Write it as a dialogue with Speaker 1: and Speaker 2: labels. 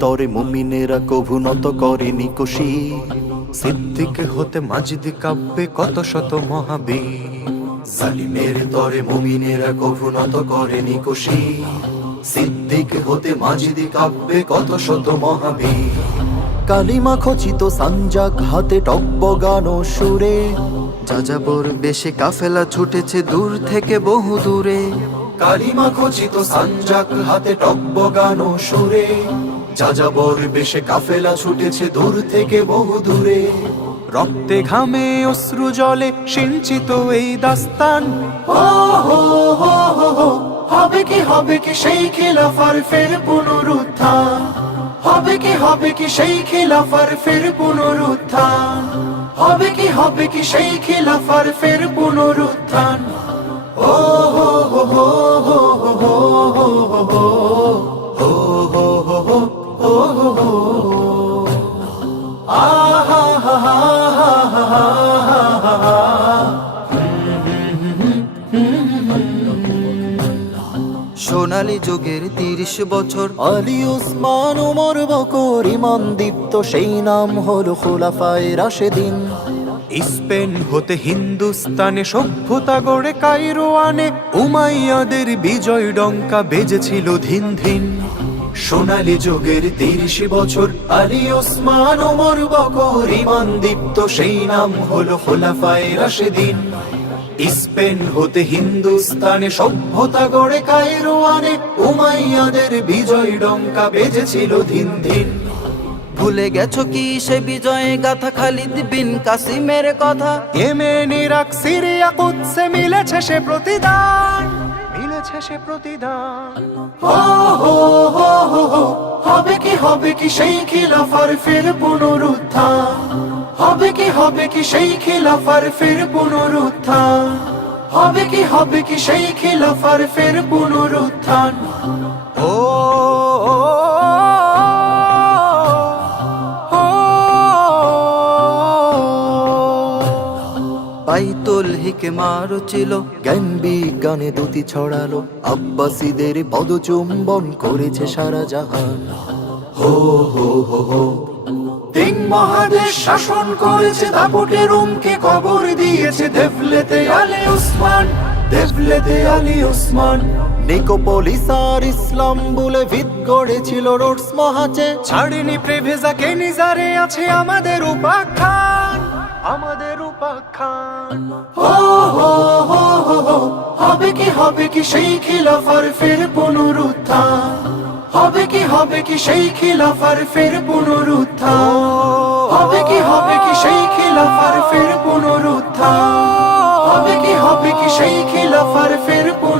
Speaker 1: তরে মুমিনেরা কভু নত করেনি কুশি
Speaker 2: সিদ্দিক হতে মাজিদি কাব্যে কত শত মহাবীর।
Speaker 1: জালিমের তরে মুমিনেরা কভু নত করেনি কুশি সিদ্দিক হতে মাজিদি কাব্যে কত শত মহাবীর। কালিমা খচিত সাঞ্জাক হাতে টব্য গান ও সুরে।
Speaker 3: যাযাবর বেশে কাফেলা ছুটেছে দূর থেকে বহু দূরে।
Speaker 1: কালিমা খচিত সাঞ্জাক হাতে টব্য গান সুরে। যাযাবর বেশে কাফেলা ছুটেছে দূর থেকে বহু দূরে।
Speaker 2: রক্তে ঘামে অশ্রু জলে সিঞ্চিত এই দাস্তান।
Speaker 1: হো হো হো, হবে কি হবে কি সেই খিলাফার ফের পুনরুত্থান। হবে কি হবে কি সেই খিলাফার ফের পুনরুত্থান। হবে কি হবে কি সেই খিলাফার ফের পুনরুত্থান। ও
Speaker 3: সোনালী যুগের তিরিশ বছর।
Speaker 1: আলী উসমান উমর বকর ইমান দীপ্ত সেই নাম হলো খোলাফায় রাশেদিন।
Speaker 2: স্পেন হতে হিন্দুস্তানে সভ্যতা গড়ে কাইরো আনে উমাইয়াদের বিজয় ডঙ্কা বেজেছিল ধিন ধিন
Speaker 1: সোনালী যুগের তিরিশ বছর আলী ওসমান ওমর বকর ইমান দীপ্ত সেই নাম হলো খোলাফায় রাশেদিন। স্পেন হতে হিন্দুস্তানে সভ্যতা গড়ে কায়রো আনে উমাইয়াদের বিজয় ডঙ্কা বেজেছিল দিন দিন
Speaker 3: ভুলে গেছো কি সে বিজয়ে গাথা খালিদ বিন কাসিমের কথা?
Speaker 2: ইয়েমেন ইরাক সিরিয়া কুৎসে মিলেছে সে প্রতিদান মিলেছে সে প্রতিদান।
Speaker 1: হবে কি হবে কি সেই খিলাফার ফের পুনরুত্থান হবে কি হবে কি সেই খিলাফার ফের পুনরুত্থান? হবে কি হবে কি সেই খিলাফার ফের পুনরুত্থান?
Speaker 2: ও
Speaker 3: বাইতুল হিকমার ছিল
Speaker 1: জ্ঞান বিজ্ঞানে দুতি ছড়ালো, আব্বাসীদের পদচুম্বন করেছে সারা জাহান। হো হো হো হো তিন মহাদেশ শাসন করেছে দাপটে রুমকে কবর দিয়েছে। দেবলেতে আলী উসমান দেবলেতে আলী উসমান। নিকোপলিস আর ইসলাম বলে ভিত গড়েছিল রোডস মহাচে।
Speaker 2: ছাড়িনি প্রেভেজা কে নিজারে আছে আমাদের উপাখ্যান? আমাদের উপাখ্যান।
Speaker 1: হো হো হো হো হো, হবে কি হবে কি সেই খিলাফার ফের পুনরুত্থান। হবে কি হবে কি সেই খিলাফার ফের পুনরুত্থান? হবে কি হবে কি সেই খিলাফার ফের পুনরুত্থান? হবে কি হবে কি সেই খিলাফার ফের পুনরুত্থান